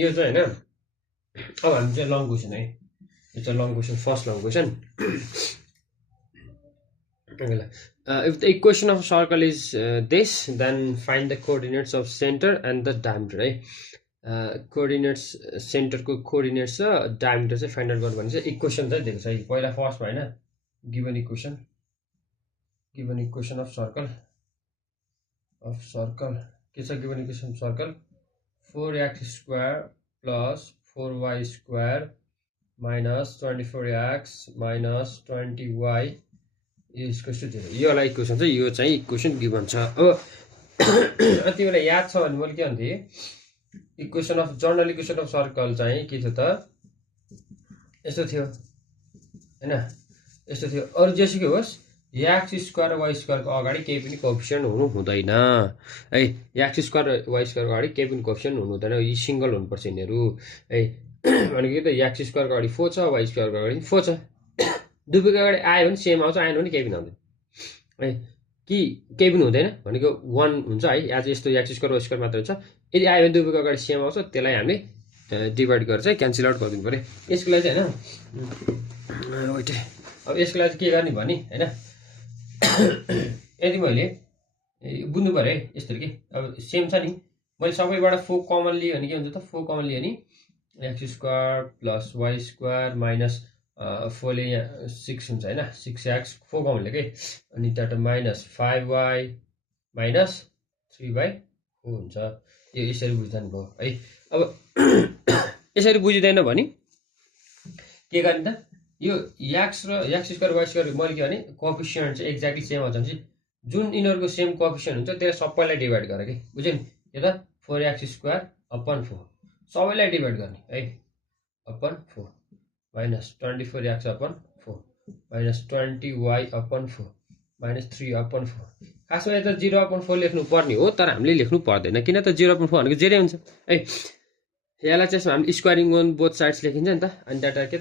यो चाहिँ हैन अब हामी चाहिँ लङ क्वेसन है यो चाहिँ long question first long question if the equation of a circle is this then find the coordinates of center and the diameter है coordinates center को coordinates र diameter चाहिँ फाइन्ड आउट गर्नु भने चाहिँ इक्वेसन चाहिँ दिएको छ है पहिला फर्स्टमा हैन given equation of circle के छ given equation of circle 4x square plus 4y square minus 24x minus 20y is equal to 0 यो वाला इक्वेसन चाहिँ यो चाहिँ इक्वेसन गिभन छ अब तिमीलाई याद छ भने मैले के भन्थे equation of general equation of circle चाहिँ के थियो त यस्तो थियो हैन यस्तो थियो अरु जेसुकै होस् x स्क्वायर y स्क्वायर को अगाडि केही पनि कोएफिसिएन्ट हुनु हुँदैन है x स्क्वायर y स्क्वायर को अगाडि केही पनि कोएफिसिएन्ट हुनु हुँदैन यी सिंगल हुनुपर्छ यिनीहरु है भनेको त x स्क्वायर को अगाडि 4 छ y स्क्वायर को अगाडि 4 छ दुवैको अगाडि आयो भने सेम आउँछ आएन भने केही पनि आउँदैन है कि केही पनि हुँदैन भनेको 1 हुन्छ है आज यस्तो x स्क्वायर y स्क्वायर मात्र हुन्छ यदि आयो भने दुवैको अगाडि सेम आउँछ त्यसलाई हामीले डिभाइड गरेर चाहिँ क्यान्सल आउट गरिदिनु पर्यो यसको लागि चाहिँ हैन वेट अब यसको लागि के गर्ने भने हैन यदि मैले बुझ्नु पर्यो है यस्तो के अब सेम छ नि मैले सबैबाट 4 कमन लिए भने के हुन्छ त 4 कमन लिए नि x square plus y square minus 4 ले 6 हुन्छ हैन 6x 4 कमन लिए के अनि त्यहाँबाट माइनस 5y माइनस 3/4 हुन्छ यो यसरी बुझ्दैन भयो है अब यसरी बुझिदैन भने के गर्ने त यो x र x स्क्वायर y स्क्वायर मैले के भने कोएफिसिएन्ट चाहिँ एक्ज्याक्टली सेम आउँछ भने जुन इनहरुको सेम कोएफिसिएन्ट हुन्छ त्यसलाई सबैलाई डिभाइड गरे के बुझ्यौ नि यो त 4x स्क्वायर अपन 4 सबैलाई डिभाइड गर्ने है upon 4 minus 24x upon 4 minus 20y upon 4 minus 3 upon 4 खासमा यो त 0 अपन 4 लेख्नु पर्ने हो तर हामीले लेख्नु पर्दैन किन त 0 अपन 4 भनेको जेरै हुन्छ है यसलाई चाहिँ हामीले स्क्वायरिङ अन बोथ साइड्स लेखिन्छ नि त अनि डाटा के त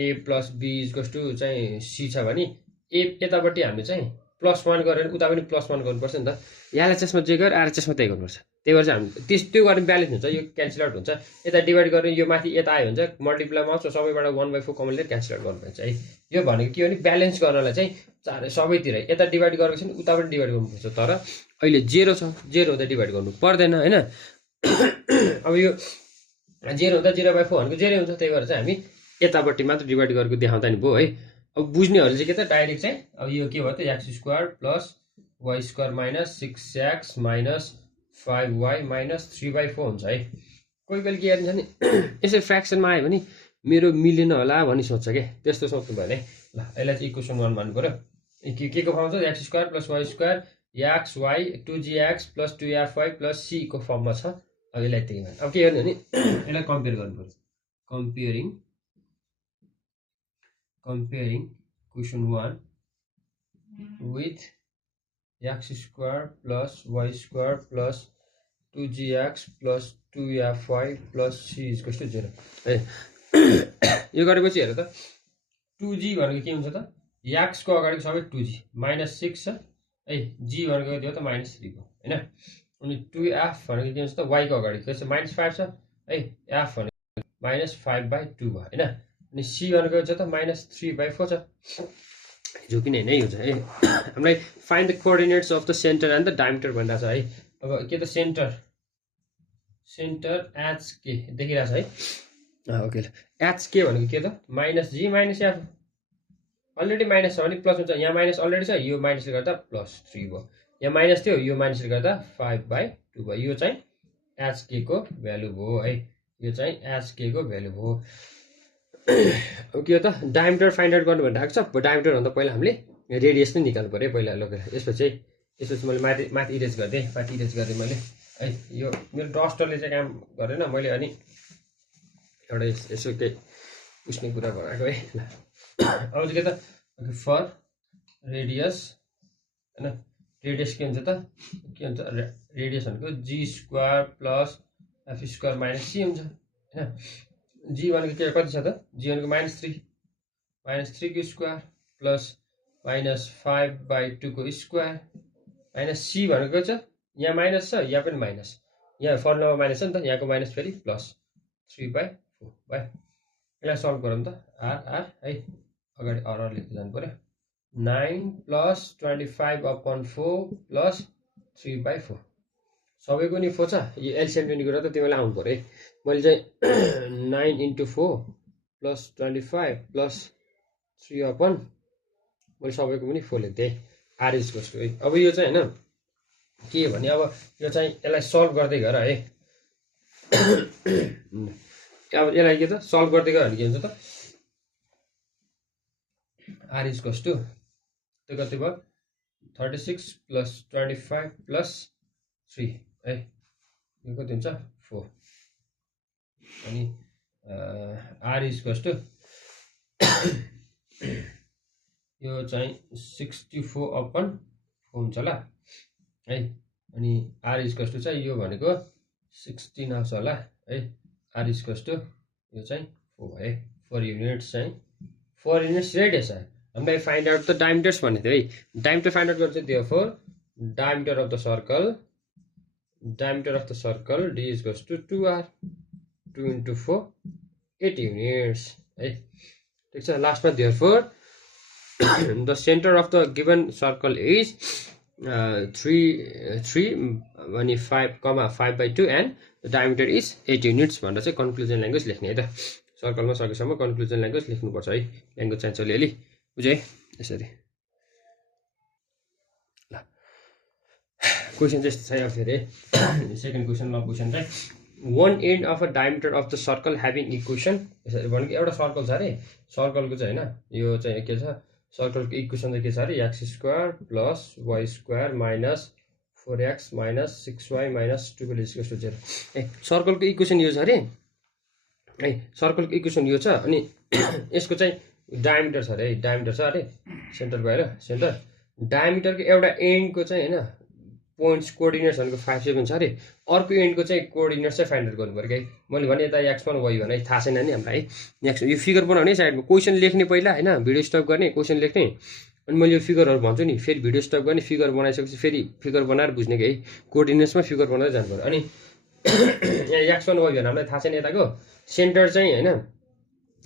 a plus b equals to चाहिँ c छ भने a यतापट्टि हामीले चाहिँ +1 गरेर उता पनि +1 गर्नुपर्छ नि त यसलाई चाहिँ जे गरे RHS मा त्यही गर्नुपर्छ त्यही भएर चाहिँ हामी त्यो गर्ने ब्यालेन्स हुन्छ यो क्यान्सल आउट हुन्छ यता डिभाइड गरेर यो माथि यता आयो भने चाहिँ मल्टिप्लाइमा आउँछ सबैबाट 1/4 कमन लिएर क्यान्सल आउट गर्नुपर्छ है यो भनेको के हो नि ब्यालेन्स गर्नलाई चाहिँ चारै सबैतिर यता डिभाइड गरेको छ नि उता पनि डिभाइड गर्नुपर्छ तर अहिले 0 छ 0 हुँदा डिभाइड गर्नु पर्दैन हैन अब यो 0 हुँदा 0/4 भनेको 0 हुन्छ त्यही भएर चाहिँ हामी यतापट्टि मात्र डिभाइड गरेको देखाउँदा नि भयो है अब बुझ्नेहरुले चाहिँ के त डाइरेक्ट चाहिँ अब यो के भयो त x square plus y square minus 6x minus 5y minus 3/4 हुन्छ है कोही बेला के गरिन्छ नि यसरी फ्र्याक्सनमा आयो भने मेरो मिलेन होला भनी सोच्छ के त्यस्तो सोच्नु भएन है ल यसलाई चाहिँ इक्वेसन 1 मान्नु पर्यो के को फर्म छ x square plus y square xy 2gx plus 2fy plus c को फर्ममा छ अब यसलाई त्यही भने अब के गर्ने भने यसलाई कम्पेयर गर्नु पर्छ comparing question 1 with x square plus y square plus 2gx plus 2fy plus c is equal to 0 है यो गरेपछि हेर त 2g भनेको के हुन्छ त x को अगाडि सबै 2g -6 छ है g भनेको त्यो त -3 को हैन अनि 2f भनेको के हुन्छ त y को अगाडि त्यसै -5 छ है f भनेको -5/2 भयो हैन अनि c भनेको चाहिँ त -3/4 छ जो कि नै हुन्छ है हामीलाई find the coordinates of the centre and the diameter भन्दा छ है अब के त सेन्टर HK देखिरा छ है ओके ल HK भनेको के त -g -f अलरेडी माइनस छ भने प्लस हुन्छ यहाँ माइनस अलरेडी छ यो माइनसले गर्दा +3 भयो यहाँ माइनस थियो यो माइनसले गर्दा 5/2 भयो यो चाहिँ HK को भ्यालु भयो है यो चाहिँ HK को भ्यालु भयो अब के हो त डायमिटर फाइन्ड आउट गर्नु भनिरहेको छ डायमिटर भन्दा पहिला हामीले रेडियस नै निकाल्नु पर्यो पहिला लगेर यसपछि मैले माथि इरेज गर्दै मैले है यो मेरो डस्टरले चाहिँ काम गरेन मैले अनि एउटा यसो के उसले कुरा गराएको है ल अब चाहिँ के त फर रेडियस हैन रेडियस के हुन्छ त रेडियस भनेको g square plus f square minus c हुन्छ हैन g भनेको के कति छ त g भनेको -3 को स्क्वायर प्लस -5/2 को स्क्वायर माइनस c भनेको छ यहाँ माइनस छ यहाँ पनि माइनस यहाँ फर्मुलामा माइनस छ नि त यहाँको माइनस फेरि प्लस 3/4 भयो। यसलाई सल्भ गरौँ त। आर है अगाडि आर लेख्दै जानु पर्यो। 9 + 25/4 + 3/4 सबैको नि 4 छ। यो एलसिएम ल्याउने कुरा त तिमीलाई आउनु पर्यो है। मैले चाहिँ 9 × 4 + 25 + 3/, मैले सबैको पनि 4 लेख्थेँ आर इज इक्वल्स टु है। अब यो चाहिँ होइन के भने अब यो चाहिँ यसलाई सल्भ गर्दै गर है। अब यसलाई के त सल्भ गर्दै गयो भने के हुन्छ त आर इज इक्वल्स टु त्यो कति भयो 36 + 25 + 3 है यो कति हुन्छ 4 अनि आर इज इक्वल्स टु यो चाहिँ 64/4 हुन्छ होला है। अनि आर इज इक्वल्स टु चाहिँ यो भनेको 16 आउँछ होला है। आर इज इक्वल्स टु यो चाहिँ 4 भयो है। 4 युनिट्स चाहिँ 4 युनिट्स रेडियस है। हामीलाई फाइन्ड आउट द डायमिटर्स भन्ने थियो है। डायमिटर फाइन्ड आउट गर्छ therefore diameter of the circle d is equals to 2r 2 × 4 8 units है। ठिक छ। लास्टमा therefore the centre of the given circle is 3 अनि 5/2 and the diameter is 8 units भनेर चाहिँ कन्क्लुजन ल्याङ्ग्वेज लेख्ने है त। सर्कलमा सकेसम्म कन्क्लुजन ल्याङ्ग्वेज लेख्नुपर्छ है। ल्याङ्ग्वेज चाहिन्छ अलिअलि बुझ्यो है। यसरी ल क्वेसन चाहिँ यस्तो छ अब फेरि सेकेन्ड क्वेसन ल क्वेसन चाहिँ 1 end of a diameter of the circle having equation यसरी भनेको एउटा सर्कल छ अरे। सर्कलको चाहिँ होइन यो चाहिँ के छ सर्कलको इक्वेसन चाहिँ के छ अरे x² + y² - 4x - 6y - 12 = 0 है। सर्कलको इक्वेसन यो छ अरे है। सर्कलको इक्वेसन यो छ अनि यसको चाहिँ डायमिटर छ अरे है। डायमिटर छ अरे सेन्टर गएर सेन्टर डायमिटरको एउटा एन्डको चाहिँ होइन पोइन्ट्स कोअर्डिनेट्स भनेको 5 7 छ अरे। अर्को एन्डको चाहिँ कोअर्डिनेट्स चाहिँ फाइन्ड आउट गर्नु पर्यो कि मैले भने यता x1 y1 है थाहा छैन नि हामीलाई है। नेक्स्ट यो फिगर बनाउने साइडमा क्वेसन लेख्ने पहिला होइन भिडियो स्टप गर्ने क्वेसन लेख्ने अनि मैले यो फिगरहरू भन्छु नि फेरि भिडियो स्टप गर्ने फिगर बनाइसकेपछि फेरि फिगर बनाएर बुझ्ने कि है कोअर्डिनेट्समा फिगर बनाएर जानु पर्यो। अनि यहाँ x1 y1 हामीलाई थाहा छैन यताको सेन्टर चाहिँ होइन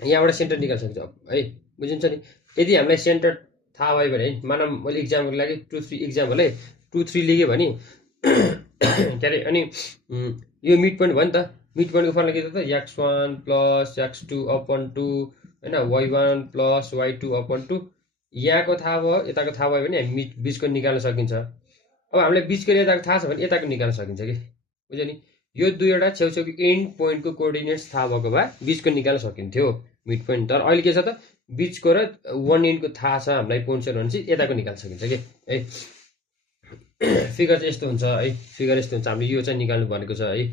यहाँबाट सेन्टर निकाल्न सक्छ है बुझिन्छ नि। यदि हामीलाई सेन्टर थाहा भयो भने है मानव मैले इक्जामको लागि 2 3 इक्जाम्पल है 2 3 लेखेँ भने के अरे अनि यो मिड पोइन्ट भयो नि त। मिड पोइन्टको फर्मुला के त x1 + x2/2 होइन y1 + y2/2 यहाँको थाहा भयो यताको थाहा भयो भने हामी बिचको निकाल्न सकिन्छ। अब हामीलाई बिचको यताको थाहा छ भने यताको निकाल्न सकिन्छ कि बुझ्यो नि। यो दुईवटा छेउछेउको एन्ड पोइन्टको कोअर्डिनेट्स थाहा भएको भए बिचको निकाल्न सकिन्थ्यो मिड पोइन्ट। तर अहिले के छ त बिचको र 1 एन्डको थाहा छ हामीलाई पोइन्ट्सहरू भने चाहिँ यताको निकाल्न सकिन्छ कि है। फिगर चाहिँ यस्तो हुन्छ है। फिगर यस्तो हुन्छ हामीले यो चाहिँ निकाल्नु भनेको छ है।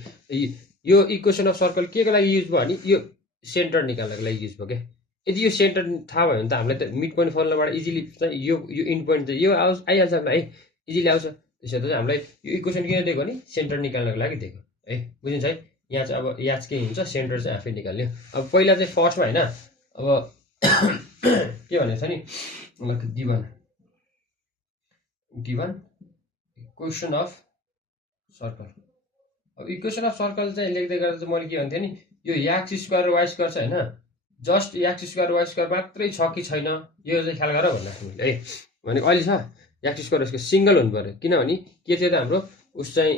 यो इक्वेसन अफ सर्कल के को लागि युज भयो भने यो सेन्टर निकाल्नको लागि युज भयो क्या। यदि यो सेन्टर थाहा भयो भने त हामीलाई त मिड पोइन्ट फर्मुलाबाट इजिली चाहिँ यो इन्ड पोइन्ट चाहिँ यो आइहाल्छ हामीलाई है इजिली आउँछ। त्यसो त हामीलाई यो इक्वेसन किन दिएको भने सेन्टर निकाल्नको लागि दिएको है बुझिन्छ है। यहाँ चाहिँ अब यहाँ चाहिँ के हुन्छ सेन्टर चाहिँ आफै निकाल्यो। अब पहिला चाहिँ फर्स्टमा होइन अब के भनेको छ नि गिभन इक्वेसन अफ सर्कल। अब इक्वेसन अफ सर्कल चाहिँ लेख्दै गर्दा चाहिँ मैले के भन्थेँ नि यो x² र y² छ होइन जस्ट x² र y² मात्रै छ कि छैन यो चाहिँ ख्याल गर भन्दा मैले है। भनेको अहिले छ x² यसको सिङ्गल हुनु पर्यो किनभने के थियो त हाम्रो उस चाहिँ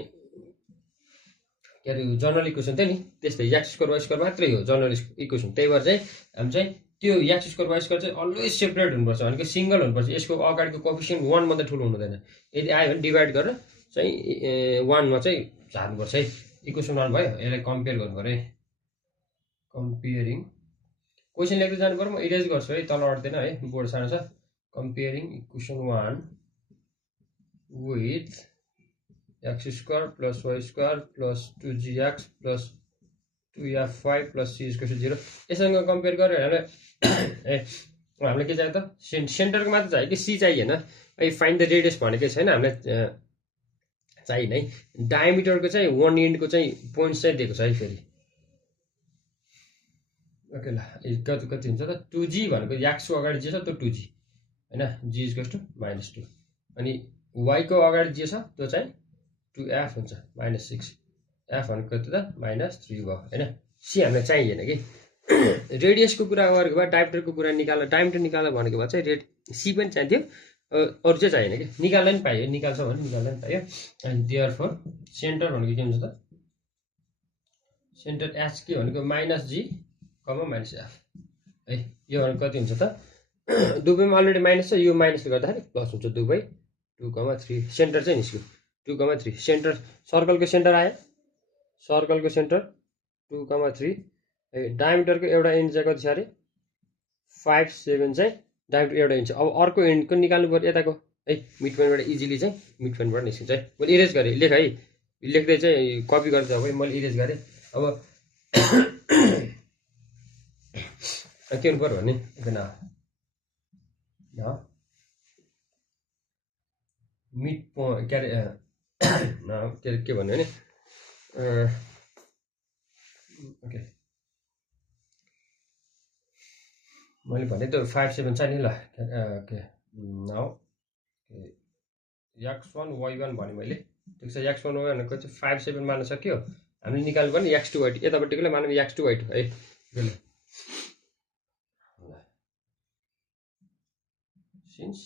के अरे जनरल इक्वेसन थियो नि त्यस्तै x² y² मात्रै हो जनरल इक्वेसन। त्यही भएर चाहिँ हामी चाहिँ त्यो x² y² चाहिँ अलवेज सेपरेट हुनुपर्छ भनेको सिङ्गल हुनुपर्छ। यसको अगाडिको कोएफिसिएन्ट 1 भन्दा ठुलो हुनु हुँदैन। यदि आयो भने डिभाइड गरेर चाहिँ 1 मा चाहिँ झार्नुपर्छ है। इक्वेसन 1 भयो यसलाई कम्पेयर गर्नु पर्यो है। कम्पेयरिङ क्वेसन लेख्दै जानु पर्यो म इरेज गर्छु है तल अट्दैन है बोर्ड सानो छ। Comparing equation 1 with x² + y² + 2gx + 2f5 + c = 0 यससँग कम्पेयर गरेर हामीलाई हामीलाई के चाहियो त सेन्टरको मात्र चाहियो कि सी चाहिएन है। फाइन्ड द रेडियस भनेकै छैन हामीलाई चाहिएन है। डायमिटरको चाहिँ 1 एन्डको चाहिँ पोइन्ट्स चाहिँ दिएको छ है फेरि ओके ल कति हुन्छ त 2g भनेको x को अगाडि जे छ त्यो 2g होइन g = -2 अनि y को अगाडि जे छ त्यो चाहिँ 2f हुन्छ -6 f भनेको कति त -3 भयो होइन। सी हामीलाई चाहिएन कि रेडियसको कुरा गरेको भए डायमिटरको कुरा डायमिटर निकाल भनेको भए चाहिँ सी पनि चाहिन्थ्यो अरू चाहिँ चाहिएन कि निकाल्न पनि पाइयो निकाल्छ भने निकाल्न पनि पाइयो अनि देयरफोर सेन्टर भनेको के हुन्छ त सेन्टर एच के भनेको -g, -f है यो भनेको कति हुन्छ त दुवैमा अलरेडी माइनस छ यो माइनसले गर्दाखेरि प्लस हुन्छ 2/2,3 सेन्टर चाहिँ निस्क्यो 2,3 सेन्टर सर्कलको सेन्टर आयो सर्कलको सेन्टर 2,3 डायमिटरको एउटा एन्ड चाहिँ कति छ अरे 5.7 चाहिँ डायमिटर एउटा इन्च अब अर्को एन्डको निकाल्नु पर्यो यताको है मिड पोइन्टबाट इजिली चाहिँ मिड पोइन्टबाट निस्किन्छ है मैले इरेज गरेँ लेख है लेख्दै चाहिँ कपी गर्दा अब मैले इरेज गरेँ अब के हुनु पर्यो भने मिड पोइन्ट के भन्यो भने ओके मैले भने त 5.7 छ नि ल के नाउ x1 y1 भने मैले ठिक छ x1 y1 भनेको चाहिँ 5.7 मान्न सक्यो हामीले निकाल्नु पर्ने x2 y2 यतापट्टिकोलाई मानौँ x2 y2 है since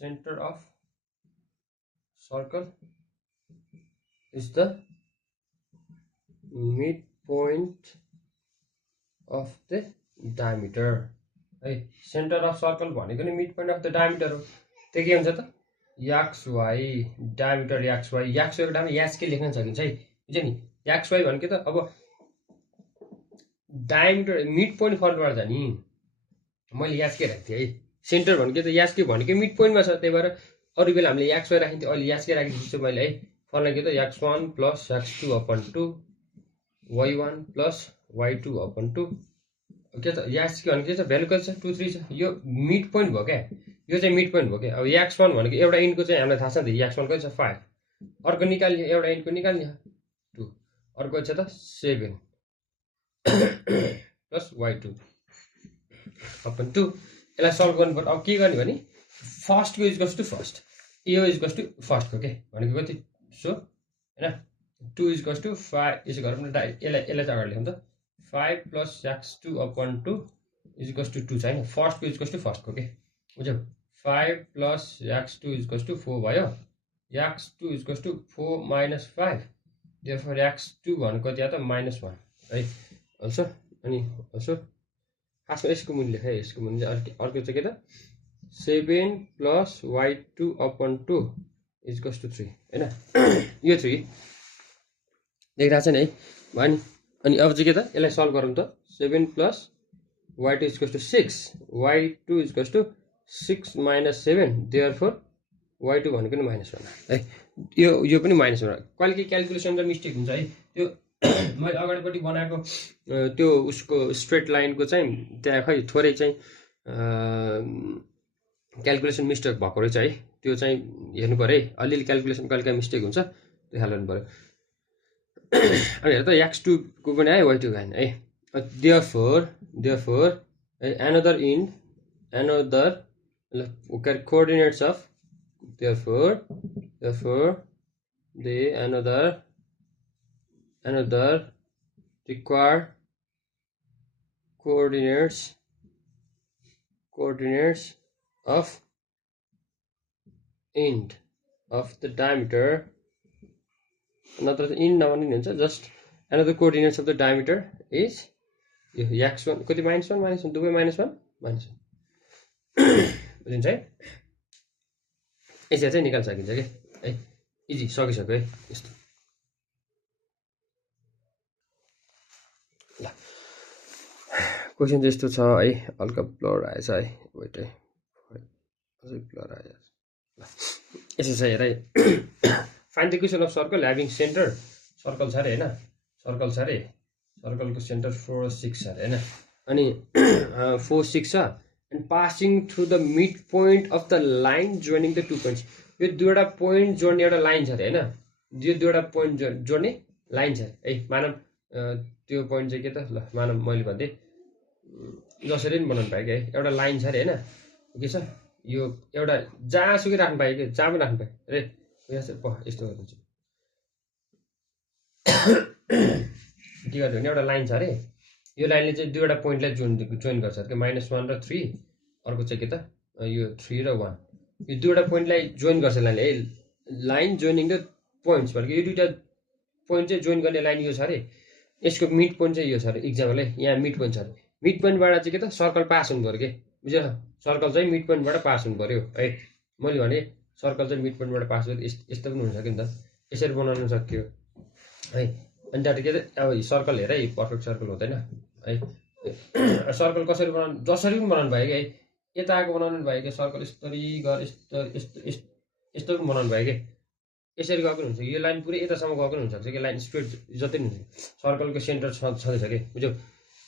center of circle is the midpoint of the diameter है सेन्टर अफ सर्कल भनेको नि mid point of the diameter हो त्यो के हुन्छ त xy डायमिटर xy को ठाउँमा यास के लेख्न सकिन्छ है बुझ्यो नि xy भनेको त अब डायमिटर मिड पोइन्ट फर्मुलाबाट छ नि मैले यास के राखेको थिएँ है सेन्टर भनेको त यास के भनेको मिड पोइन्टमा छ त्यही भएर अरू बेला हामीले xy राखिन्थ्यो अहिले यास के राखिदिन्छु मैले है फर्मुला के त x1 + x2/2 y1 + y2/2 के त यास के भनेको चाहिँ भ्यालु कति छ 2 3 छ यो मिड पोइन्ट भयो क्या यो चाहिँ मिड पोइन्ट भयो क्या अब x1 भनेको एउटा इन्टको चाहिँ हामीलाई थाहा छ नि x1 कति छ 5 अर्को निकाल्ने एउटा इन्टको निकाल्ने 2 अर्को छ त 7 + y2/2 यसलाई सल्भ गर्नुपर्छ अब के गर्ने भने फर्स्टको इक्वल्स टु फर्स्ट यो इक्वल्स टु फर्स्टको के भनेको कति सो हैन 2 इक्वल्स टु 5 यसो गरौँ न यसलाई चाहिँ अगाडि लेखौँ त 5 + x2/2 इक्वल्स टु 2 छ हैन फर्स्टको इक्वल्स टु फर्स्टको के बुझ्यौ 5 + x2 इक्वल्स टु 4 भयो x2 equals to 4 - 5 therefore x2 भनेको कति आयो त -1 है हुन्छ अनि यसो खासमा यसको मूल्य है यसको मूल्य अर्को चाहिँ के त 7 + y2/2 इक्वल्स टु 3 हैन यो 3 देखिरहेछ नि है भयो नि अनि अब चाहिँ के त यसलाई सल्भ गरौँ त 7 + y2 equals to 6 y2 equals to 6 - 7 therefore y2 भनेको नि -1 है यो पनि -1 कहिले के क्याल्कुलेसनमा मिस्टेक हुन्छ है त्यो मैले अगाडिपट्टि बनाएको त्यो उसको स्ट्रेट लाइनको चाहिँ त्यहाँ खै थोरै चाहिँ क्याल्कुलेसन मिस्टेक भएको रहेछ है त्यो चाहिँ हेर्नु पर्यो है अलिअलि क्याल्कुलेसन कहिले मिस्टेक हुन्छ त्यो ख्याल गर्नु पर्यो अनि हेर त x2 को पनि आयो y2 को आएन है therefore another coordinates of therefore the another required coordinates of end of the diameter another end नभने हुन्छ just another coordinates of the diameter is यो x1 कति -1 -1 दुवै -1 बुझिन्छ है यसरी चाहिँ निकाल्न सकिन्छ के है इजी सकिसक्यो है यस्तो ल क्वेसन चाहिँ यस्तो छ है हल्का ब्लर आएछ है वेट है अझै ब्लर आएछ ल यसो छ हेर है find the equation of circle having centre circle छ अरे हैन सर्कल छ अरे सर्कलको सेन्टर 4 6 छ अरे हैन अनि 4 6 छ and passing through the midpoint of the line joining the two points यो दुईवटा पोइन्ट जोड्ने एउटा लाइन छ अरे हैन यो दुईवटा पोइन्ट जोड्ने लाइन छ है मानव त्यो पोइन्ट चाहिँ के त ल मानव मैले भन्थे जसरी पनि बनाउनु पाएँ कि है एउटा लाइन छ अरे हैन के छ यो एउटा जहाँसुकै राख्नु पाएँ कि जहाँ पनि राख्नु पाएँ अरे यस्तो गरिदिन्छु के गर्छ भने एउटा लाइन छ अरे यो लाइनले चाहिँ दुईवटा पोइन्टलाई जोइन गर्छ के -1 र 3 अर्को चाहिँ के त यो 3 र 1 यो दुईवटा पोइन्टलाई जोइन गर्छ लाइनले है लाइन जोइनिङ द पोइन्ट्स भनेको यो दुईवटा पोइन्ट चाहिँ जोइन गर्ने लाइन यो छ अरे यसको मिड पोइन्ट चाहिँ यो छ अरे इक्जाम्पल है यहाँ मिड पोइन्ट छ अरे मिड पोइन्टबाट चाहिँ के त सर्कल पास हुनु पऱ्यो के बुझ्यो सर्कल चाहिँ मिड पोइन्टबाट पास हुनु पऱ्यो है मैले भने सर्कल चाहिँ मिड पोइन्टबाट पास गर्दा यस्तो पनि हुनसक्यो नि त यसरी बनाउनु सक्यो है अनि त्यहाँबाट के त अब सर्कल हेर है पर्फेक्ट सर्कल हुँदैन है सर्कल कसरी बनाउनु जसरी पनि बनाउनु भयो कि है यता आएको बनाउनु भयो कि सर्कल यस्तरी गर यस्तो पनि बनाउनु भयो कि यसरी गएको पनि हुन्छ यो लाइन पुरै यतासम्म गएको पनि हुनसक्छ कि लाइन स्ट्रेट जति पनि हुन्छ सर्कलको सेन्टर छँदैछ कि बुझ्यौ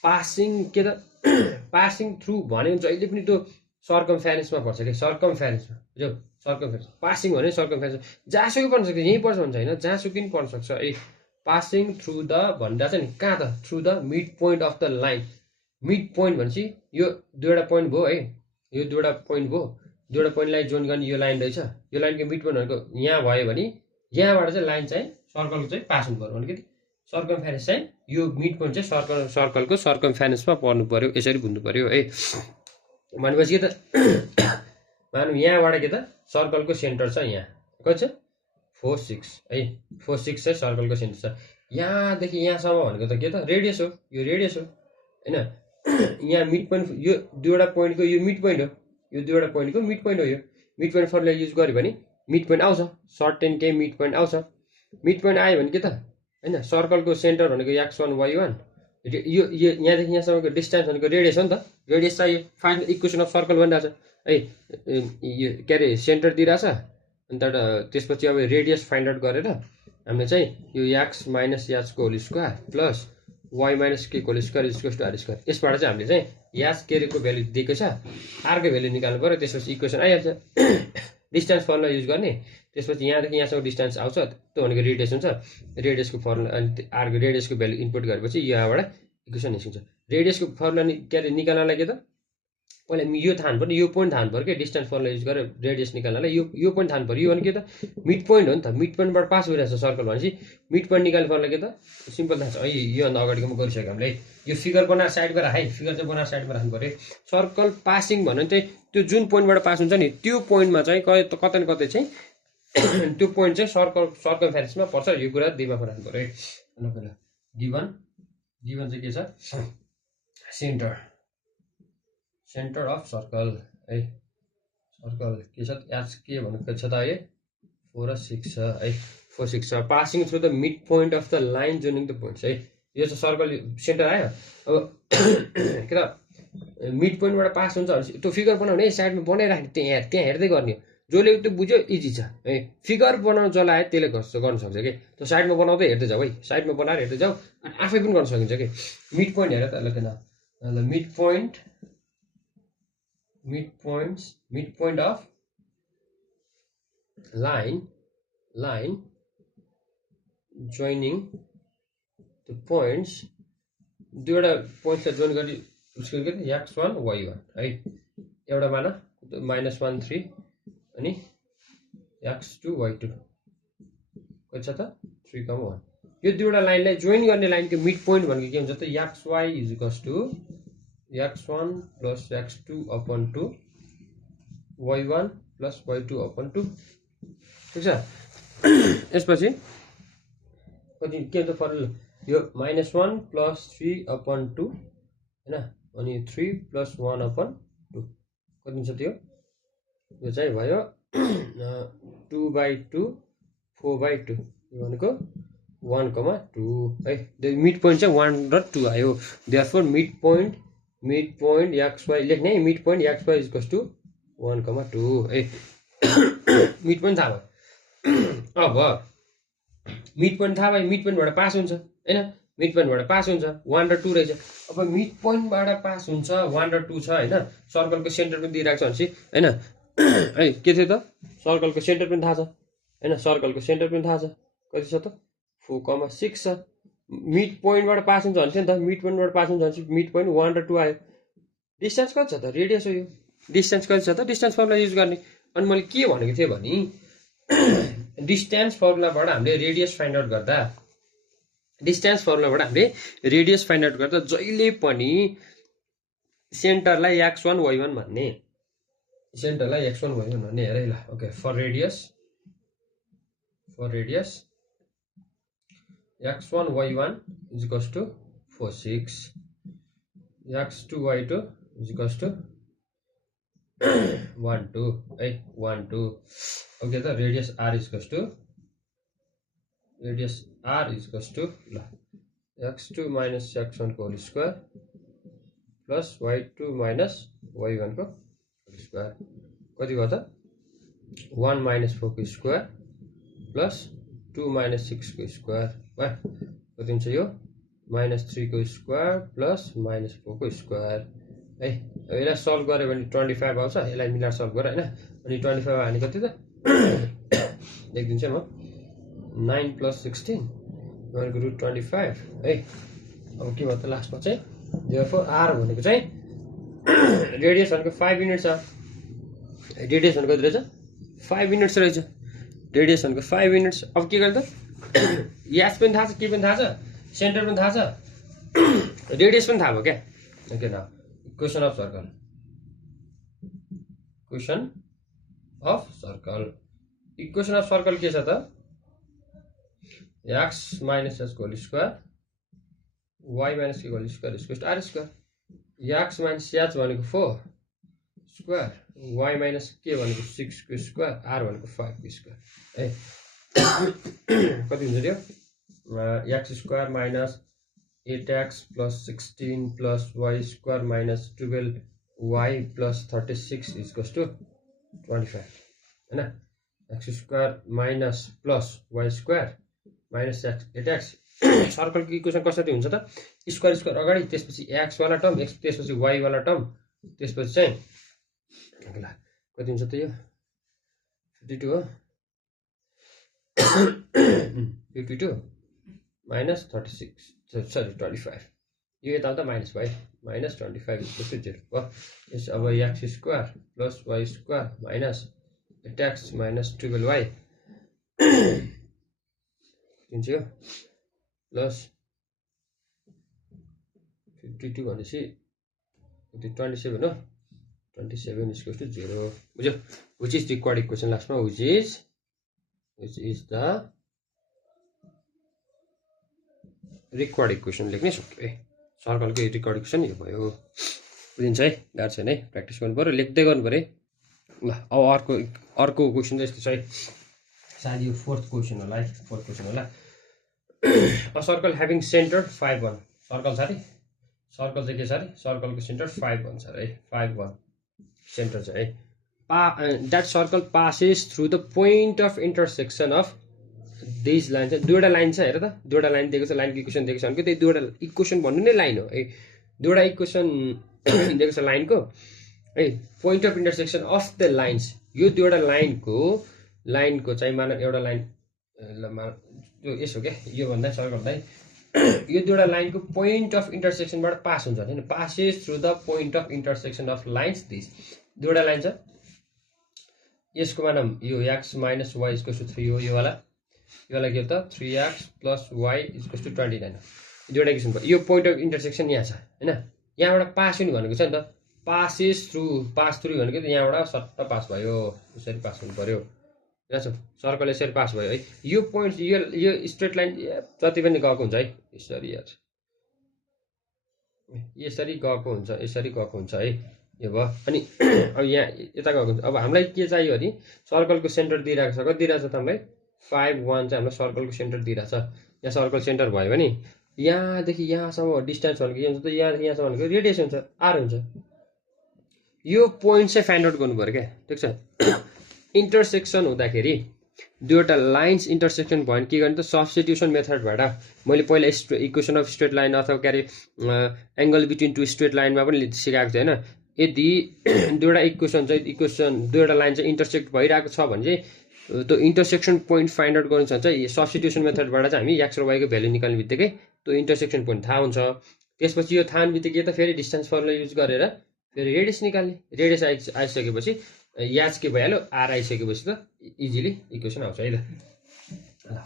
पासिङ के त पासिङ थ्रु भन्यो जहिले पनि त्यो सर्कमफेरेन्समा पर्छ कि सर्कमफेरेन्समा बुझ्यौ सर्कमफेरेन्स पासिङ भने सर्कमफेरेन्स जहाँसुकै पर्न सक्छ यहीँ पर्छ भन्छ होइन जहाँसुकै पनि पर्न सक्छ ए पासिङ थ्रु द भन्दा चाहिँ नि कहाँ त through the mid point of the line mid point भनेपछि यो दुईवटा पोइन्ट भयो है यो दुईवटा पोइन्ट भयो दुईवटा पोइन्टलाई जोइन गर्ने यो लाइन रहेछ यो लाइनको मिड पोइन्ट भनेको यहाँ भयो भने यहाँबाट चाहिँ लाइन चाहिँ सर्कलको चाहिँ पास हुनु पऱ्यो अलिकति सर्कमफेरेन्स चाहिँ यो मिड पोइन्ट चाहिँ सर्कलको सर्कमफेरेन्समा पर्नु पऱ्यो यसरी बुझ्नु पऱ्यो है भनेपछि के त मानौँ यहाँबाट के त सर्कलको सेन्टर छ यहाँ कति छ 4 6 है 4 6 चाहिँ सर्कलको सेन्टर छ यहाँदेखि यहाँसम्म भनेको त के त रेडियस हो यो रेडियस हो होइन यहाँ मिड पोइन्ट यो दुईवटा पोइन्टको यो मिड पोइन्ट हो यो दुईवटा पोइन्टको मिड पोइन्ट हो यो मिड पोइन्ट फर्मुला युज गर्यो भने मिड पोइन्ट आउँछ सर्टेन के मिड पोइन्ट आउँछ मिड पोइन्ट आयो भने के त होइन सर्कलको सेन्टर भनेको x1 y1 यो यहाँदेखि यहाँसम्मको डिस्टेन्स भनेको रेडियस हो नि त रेडियस चाहियो फाइन्ड इक्वेसन अफ सर्कल भनिरहेको छ है यो के अरे सेन्टर दिइरहेछ अनि त्यहाँबाट त्यसपछि अब रेडियस फाइन्ड आउट गरेर हामीले चाहिँ यो x माइनस याचको whole square plus y minus k whole square equals to r square यसबाट चाहिँ हामीले चाहिँ याच केरेको भ्यालु दिएको छ आरको भ्यालु निकाल्नु पऱ्यो त्यसपछि इक्वेसन आइहाल्छ डिस्टेन्स फर्मुला युज गर्ने त्यसपछि यहाँदेखि यहाँसम्म डिस्टेन्स आउँछ त्यो भनेको रेडियस हुन्छ रेडियसको फर्मुला अनि आरको रेडियसको भ्यालु इनपुट गरेपछि यहाँबाट इक्वेसन निस्किन्छ रेडियसको फर्मुला के अरे निकाल्नलाई के त पहिला यो थाहा पर्यो यो पोइन्ट थाहा पर्यो कि डिस्टेन्स फर्मुला युज गरेर रेडियस निकाल्नलाई यो पोइन्ट थाहा पर्यो यो भने के त मिड पोइन्ट हो नि त मिड पोइन्टबाट पास भइरहेको छ सर्कल भनेपछि मिड पोइन्ट निकाल्ने फर्मुला के त सिम्पल थाहा छ है योभन्दा अगाडिकोमा गरिसक्यो हामीले यो फिगर बनाएर साइडमा राख है फिगर चाहिँ बनाएर साइडमा राख्नु पऱ्यो सर्कल पासिङ भन्नु चाहिँ त्यो जुन पोइन्टबाट पास हुन्छ नि त्यो पोइन्टमा चाहिँ कतै न कतै चाहिँ त्यो पोइन्ट चाहिँ सर्कमफेरेन्समा पर्छ यो कुरा दिमागमा राख्नु पऱ्यो है पहिला गिभन चाहिँ के छ सेन्टर अफ सर्कल है सर्कल के छ एच के भनेको छ त है 4 र 6 छ है 4 6 छ passing through the mid point of the line joining the points है यो चाहिँ सर्कल सेन्टर आयो अब के त मिड पोइन्टबाट पास हुन्छ भने त्यो फिगर बनाउने साइडमा बनाइराख्ने त्यहाँ हेर्दै गर्ने जसले त्यो बुझ्यो इजी छ है फिगर बनाउन जसलाई आयो त्यसले गर्न सक्छ कि त्यो साइडमा बनाउँदै हेर्दै जाऊ है साइडमा बनाएर हेर्दै जाऊ अनि आफै पनि गर्न सकिन्छ कि मिड पोइन्ट हेर त ल mid point of line joining the points दुईवटा पोइन्ट्सलाई जोइन गरी उसको के x1 y1 है एउटा मान -1 3 अनि x2 y2 कति छ त 3, 1 यो दुईवटा लाइनलाई जोइन गर्ने लाइनको मिड पोइन्ट भनेको के हुन्छ त xy x1 plus x2 upon 2 y1 plus y2 upon 2 ठीक छ यसपछि कति के हुन्छ फर्मुला यो -1 plus 3 upon 2 हैन अनि 3 plus 1 upon 2 कति हुन्छ त्यो यो चाहिँ भयो 2/2 4/2 यो भनेको 1,2 है द मिड पोइन्ट चाहिँ 1 र 2 आयो देयरफोर मिड पोइन्ट xy लेख्ने है mid point xy equals to 1,2 है मिड पोइन्ट थाहा भयो अब मिड पोइन्ट थाहा भयो मिड पोइन्टबाट पास हुन्छ हैन मिड पोइन्टबाट पास हुन्छ 1 र 2 रहेछ अब मिड पोइन्टबाट पास हुन्छ 1 र 2 छ हैन सर्कलको सेन्टर पनि दिइराख्छ भनेपछि हैन है के थियो त सर्कलको सेन्टर पनि थाहा छ हैन सर्कलको सेन्टर पनि थाहा छ कति छ त 4,6 छ मिड पोइन्टबाट पास हुन्छ भन्थ्यो नि त मिड पोइन्टबाट पास हुन्छ भनेपछि मिड पोइन्ट 1 र 2 आयो डिस्टेन्स कति छ त रेडियस हो यो डिस्टेन्स कति छ त डिस्टेन्स फर्मुला युज गर्ने अनि मैले के भनेको थिएँ भने डिस्टेन्स फर्मुलाबाट हामीले रेडियस फाइन्ड आउट गर्दा डिस्टेन्स फर्मुलाबाट हामीले रेडियस फाइन्ड आउट गर्दा जहिले पनि सेन्टरलाई x1 y1 भन्ने, सेन्टरलाई x1 y1 भन्ने हेर ल। Okay, for radius x1 y1 is equals to 4 6, x2 y2 is equals to 1 2 है 1 2। ओके त radius r is equals to ल x2 minus x1 को whole square plus y2 minus y1 को whole square कति भयो त 1 minus 4 को square plus 2 minus 6 को स्क्वायर भयो। कति हुन्छ यो -3 को स्क्वायर प्लस -4 को स्क्वायर है। यसलाई सल्भ गरे भने 25 आउँछ। यसलाई मिलाएर सल्भ गर हैन। अनि 25 हानि कति त लेखिदिन्छु म 9 + 16 √25 है। अब के भयो त लास्टमा चाहिँ therefore r भनेको चाहिँ रेडियस भनेको 5 युनिट छ। रेडियस भनेको कति रहेछ 5 युनिट्स रहेछ। रेडियस भनेको 5 युनिट्स। अब के गर्ने त यास पनि थाहा छ, के पनि थाहा छ, सेन्टर पनि थाहा छ, रेडियस पनि थाहा भयो क्या। ओके न equation of circle, equation of circle के छ त x minus s को whole square y minus k को whole square equals to r square. x minus h भनेको 4 स्क्वायर, y minus k भनेको 6 को स्क्वायर, r भनेको 5 को स्क्वायर है। कति हुन्छ त्यो x square minus 8x plus 16 plus y square minus 12y plus 36 is equals to 25 है ना। x square minus plus y square minus 8x circle को इक्वेसन कसरी हुन्छ त स्क्वायर स्क्वायर अगाडि त्यसपछि x वाला टर्म त्यसपछि y वाला टर्म त्यसपछि चाहिँ ल कति हुन्छ त यो 52 हो 52 minus 36 sorry 25 यो यताउता माइनस भयो -25 = 0 भयो। यस अब x square plus y square minus 8x minus 12y दिन्छ यो प्लस 52 भनेपछि 27 हो 27 is equals to 0 बुझ्यो। which is required equation लास्टमा which is the required equation लेख्नै सक्यो है। सर्कलको रिक्वायर्ड इक्वेसन यो भयो। बुझिन्छ है, गाह्रो छैन है, प्र्याक्टिस गर्नु पर्यो, लेख्दै गर्नु पर्यो है। ल अब अर्को क्वेसन चाहिँ यस्तो छ है, सायद यो फोर्थ क्वेसन होला है। फोर्थ क्वेसन होला a circle having centre 5 1 circle छ अरे, सर्कल चाहिँ के छ अरे, सर्कलको सेन्टर 5 1 छ अरे 5 1 सेन्टर छ है। That circle passes through the point of intersection of this line चाहिँ दुईवटा लाइन छ हेर त, दुईवटा लाइन दिएको छ, लाइनको इक्वेसन दिएको छ भनेको त्यही दुईवटा इक्वेसन भन्नु नै लाइन हो है। दुईवटा इक्वेसन दिएको छ लाइनको है, point of intersection of the lines. यो दुईवटा लाइनको चाहिँ मानव एउटा लाइन यो यसो क्या, यो भन्दा सर्कल भन्दा यो दुईवटा लाइनको पोइन्ट अफ इन्टरसेक्सनबाट पास हुन्छ हैन, passes through the point of intersection of lines this. दुईवटा लाइन छ, यसको मानव यो x minus y equals to 3 हो, यो वाला के हो त 3x plus y equals to 29 हो। दुईवटा इक्वेसन भयो। यो पोइन्ट अफ इन्टरसेक्सन यहाँ छ हैन, यहाँबाट पास हुने भनेको छ नि त, पास थ्रु भनेको त यहाँबाट सट्ट पास भयो, यसरी पास हुनु पर्यो। सर्कल यसरी पास भयो है। यो पोइन्ट यो स्ट्रेट लाइन जति पनि गएको हुन्छ है, यसरी यार यसरी गएको हुन्छ, यसरी गएको हुन्छ है, यो भयो। अनि अब यहाँ यता गएको हुन्छ। अब हामीलाई के चाहियो भने सर्कलको सेन्टर दिइरहेको छ, कति दिइरहेको छ त हामीलाई 5 1 चाहिँ हाम्रो सर्कलको सेन्टर दिइरहेको छ। यहाँ सर्कल सेन्टर भयो भने यहाँदेखि यहाँसम्म डिस्टेन्स भनेको के हुन्छ त, यहाँसम्म भनेको रेडियस हुन्छ, r हुन्छ। यो पोइन्ट चाहिँ फाइन्ड आउट गर्नु पर्यो क्या, ठिक छ। इन्टरसेक्सन हुँदाखेरि दुईवटा लाइन्स इन्टरसेक्सन भयो भने के गर्ने त, सब्स्टिट्युसन मेथडबाट मैले पहिला इक्वेसन अफ स्ट्रेट लाइन अथवा के अरे एङ्गल बिट्विन टु स्ट्रेट लाइनमा पनि सिकाएको थिएँ होइन। यदि दुईवटा दुईवटा लाइन चाहिँ इन्टरसेक्ट भइरहेको छ भने चाहिँ त्यो इन्टरसेक्सन पोइन्ट फाइन्ड आउट गर्नु छ भने चाहिँ सब्स्टिट्युसन मेथडबाट चाहिँ हामी x र y को भ्यालु निकाल्ने बित्तिकै त्यो इन्टरसेक्सन पोइन्ट थाहा हुन्छ। त्यसपछि यो थाहा हुने बित्तिकै त फेरि डिस्टेन्स फर्मुला युज गरेर फेरि रेडियस निकाल्ने, रेडियस आइसकेपछि याच के भइहाल्यो, r आइसकेपछि त इजिली इक्वेसन आउँछ है त।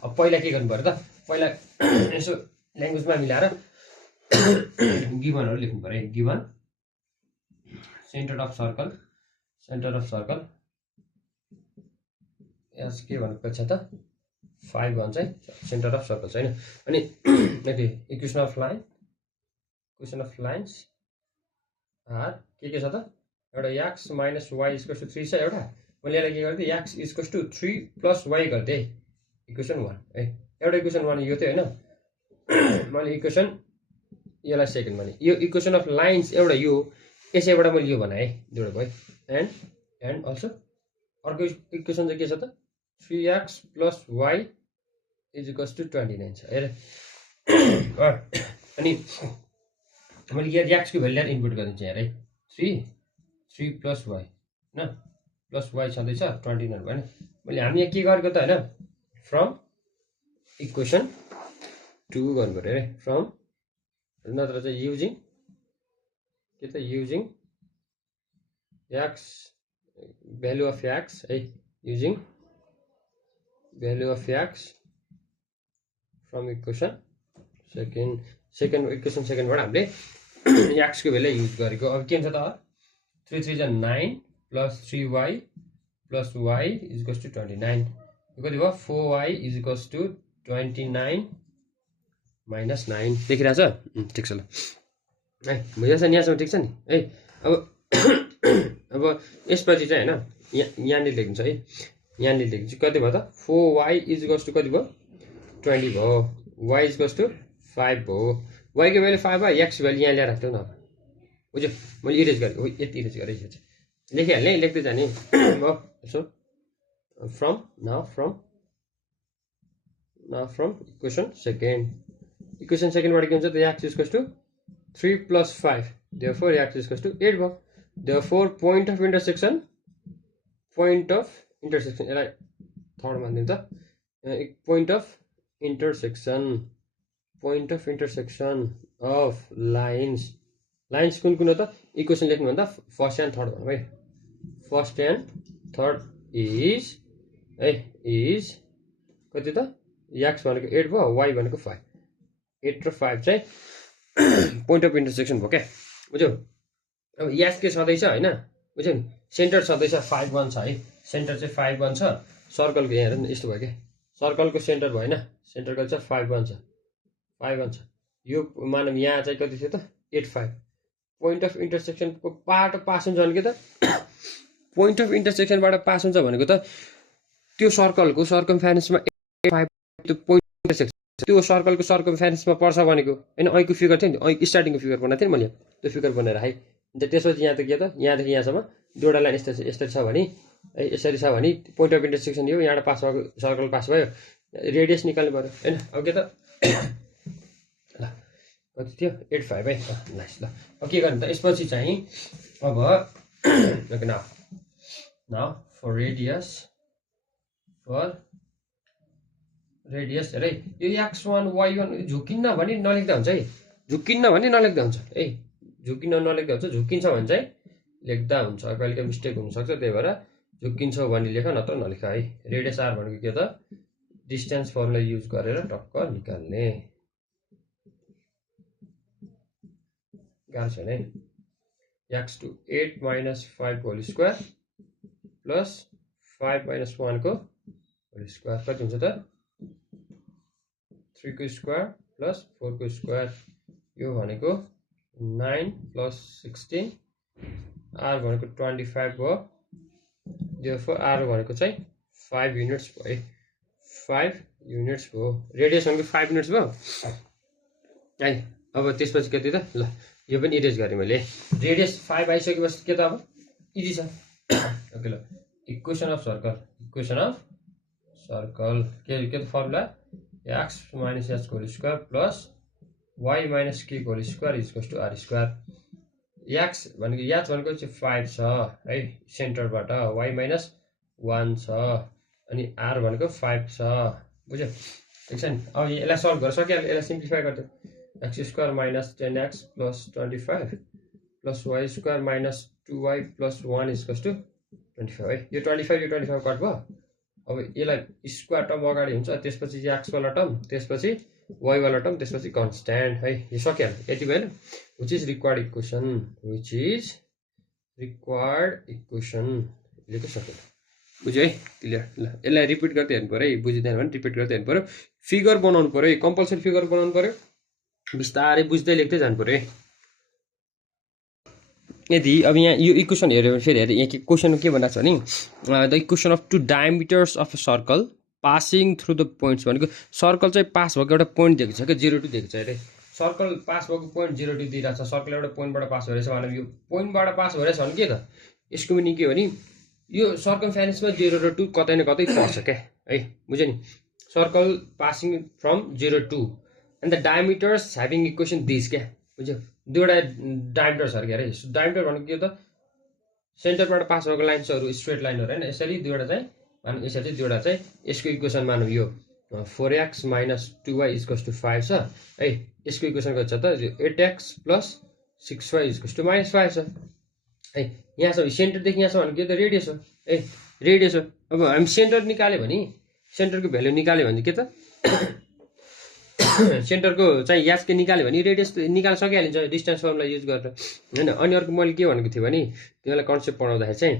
अब पहिला के गर्नु पर्यो त, पहिला यसो ल्याङ्ग्वेजमा मिलाएर गिभनहरु लेख्नु पर्यो गिभन सेन्टर अफ सर्कल यस के भन्नु पर्छ त 5 भन्छ है सेन्टर अफ सर्कल हैन अनि इक्वेसन अफ लाइन्स आर के छ त एउटा x - y = 3 छ एउटा मैले यसलाई के गर्दै x = 3 + y गर्दै इक्वेसन 1 है एउटा इक्वेसन 1 यो थियो हैन मैले इक्वेसन यसलाई सेकेन्ड भने यो इक्वेसन अफ लाइन्स एउटा यो यसैबाट मैले यो बनाए है जोड भयो एन्ड अल्सो अर्को इक्वेसन चाहिँ के छ त 3x + y = 29 छ हेर अनि मैले यहाँ x को भ्यालु इनपुट गरिदिन्छु हेर है 3 + y हैन प्लस y छँदैछ 29 भएन मैले हामी यहाँ के गरेको त हैन फ्रम इक्वेसन 2 गर्नु पर्यो रे फ्रम नत्र चाहिँ युजिङ के त using x value of x है using value of x from equation second equation सेकेन्डबाट हामीले x को भ्यालु युज गरेको अब के हुन्छ त 3 3 जा 9 + 3y + y = 29 कति भयो 4y = 29 - 9 देखिरहेछ ठिक छ ल है बुझ्दैछ नि यहाँसम्म ठिक छ नि है अब यसपछि चाहिँ हैन यहाँले लेख्नुहुन्छ है यहाँले लेख्छु कति भयो त 4y = कति भयो 20 भयो y = 5 भयो y को भ्यालु 5 भयो x भ्यालु यहाँ ल्याएर राख्थ्यौ न बुझ्यो मैले इरेज गरेको हो यति इरेज गरेँ यो चाहिँ लेखिहाल्ने लेख्दै जाने भयो सो फ्रम इक्वेसन सेकेन्डबाट के हुन्छ त x = 3 + 5 therefore x = 8 भयो therefore point of intersection यसलाई third मान्दिन्छ point of intersection of lines कुन कुन हो त इक्वेसन लेख्नु भन्दा फर्स्ट एन्ड थर्ड भनौँ है फर्स्ट एन्ड थर्ड इज कति त x भनेको 8 भयो y भनेको 5 8 र 5 चाहिँ पोइन्ट अफ इन्टरसेक्सन भयो क्या बुझ्यौ अब x के छँदैछ हैन बुझ्यौ नि सेन्टर छँदैछ 5 1 छ है सेन्टर चाहिँ 5 1 छ सर्कलको यहाँ हेर्नु यस्तो भयो क्या सर्कलको सेन्टर भयो हैन सेन्टरको चाहिँ 5 1 छ यो मानव यहाँ चाहिँ कति थियो त 8 5 पोइन्ट अफ इन्टरसेक्सनको बाटो पास हुन्छ भने के त पोइन्ट अफ इन्टरसेक्सनबाट पास हुन्छ भनेको त त्यो सर्कलको सर्कमफेरेन्समा 5 त्यो पोइन्ट इन्टरसेक्सन त्यो सर्कलको सर्कमफेरेन्समा पर्छ भनेको हैन ऐको फिगर थियो नि ऐ स्टार्टिङको फिगर बनाएको थिएँ नि मैले त्यो फिगर बनाएर है अन्त त्यसपछि यहाँ त के त यहाँदेखि यहाँसम्म दुईवटा लाइन यस्तरी छ भने है यसरी छ भने पोइन्ट अफ इन्टरसेक्सन यो यहाँबाट पास भएको सर्कल पास भयो रेडियस निकाल्नु पर्यो हैन अब के त ल कति थियो 8 5 है नाइस ल अब के गर्नु त यसपछि चाहिँ अब नाउ फर रेडियस हेरे यो x1 y1 झुकिन्न भने नलेख्दा हुन्छ है झुकिन्न भने नलेख्दा हुन्छ है झुकिन्न नलेख्दा हुन्छ झुकिन्छ भने चाहिँ लेख्दा हुन्छ कहिलेकाहीँ मिस्टेक हुनसक्छ त्यही भएर झुकिन्छ भने लेख नत्र नलेख है रेडियस r भनेको के त डिस्टेन्स फर्मुला युज गरेर टक्क निकाल्ने गाह्रो छैन है x to 8 - 5 whole square plus 5 - 1 को होल स्क्वायर कति हुन्छ त 3 को स्क्वायर प्लस 4 को स्क्वायर यो भनेको 9 + 16 r भनेको 25 भयो therefore r भनेको चाहिँ 5 युनिट्स भयो है 5 युनिट्स भयो रेडियस भनेको 5 युनिट्स भयो है अब त्यसपछि कति त ल यो पनि इरेज गरेँ मैले रेडियस 5 आइसकेपछि के त अब इजी छ ओके ल इक्वेसन अफ सर्कल के त formula x - h whole square plus y - k whole square = r²। x भनेको h भनेको चाहिँ 5 छ है सेन्टरबाट y - 1 छ अनि r भनेको 5 छ बुझ्यो ठीक छ नि अब यसलाई सल्भ गर्न सकिहाल्यो यसलाई सिम्प्लिफाई गर्दै x² - 10x + 25 + y² - 2y + 1 = 25 है यो 25 कट भयो अब यसलाई स्क्वायर टर्म अगाडि हुन्छ त्यसपछि x वाला टर्म त्यसपछि y वाला टर्म त्यसपछि कन्स्ट्यान्ट है यो सकिहाल्यो यति भएन विच इज रिक्वायर्ड इक्वेसन लेख्न सक्यो बुझ्यो है क्लियर ल यसलाई रिपिट गर्दै हेर्नु पऱ्यो है बुझिँदैन भने रिपिट गर्दै हेर्नु पऱ्यो फिगर बनाउनु पऱ्यो है कम्पलसरी फिगर बनाउनु पऱ्यो बिस्तारै बुझ्दै लेख्दै जानु पऱ्यो है यदि अब यहाँ यो इक्वेसन हेऱ्यो भने फेरि यहाँ क्वेसनमा के भनिरहेको छ भने the equation of two diameters of a circle passing through the points भनेको सर्कल चाहिँ पास भएको एउटा पोइन्ट दिएको छ क्या 0 2 दिएको छ अरे सर्कल पास भएको पोइन्ट 0 2 दिइरहेको छ सर्कल एउटा पोइन्टबाट पास भइरहेछ भने यो पोइन्टबाट पास भइरहेछ भने के त यसको मिनिङ के हो भने यो सर्कमफेरेन्समा 0 र 2 कतै न कतै पर्छ क्या है बुझ्यो नि circle passing from 0 2 and the diameters having equation this क्या बुझ्यो दुईवटा डायमिटर्सहरू के अरे डायमिटर भनेको के त सेन्टरबाट पास भएको लाइन्सहरू स्ट्रेट लाइनहरू होइन यसरी दुईवटा चाहिँ मानौँ यसरी दुईवटा चाहिँ यसको इक्वेसन मानौँ यो 4x - 2y = 5 छ है यसको इक्वेसन कति छ त 8x + 6y = -5 छ है यहाँसम्म सेन्टरदेखि यहाँसम्म भनेको के त रेडियस हो है रेडियस हो अब हामी सेन्टर निकाल्यो भने सेन्टरको भ्यालु निकाल्यो भने के त सेन्टरको चाहिँ याच के निकाल्यो भने रेडियस निकाल्न सकिहालिन्छ डिस्टेन्स फर्मुला युज गरेर होइन अनि अर्को मैले के भनेको थिएँ भने त्यसलाई कन्सेप्ट पढाउँदाखेरि चाहिँ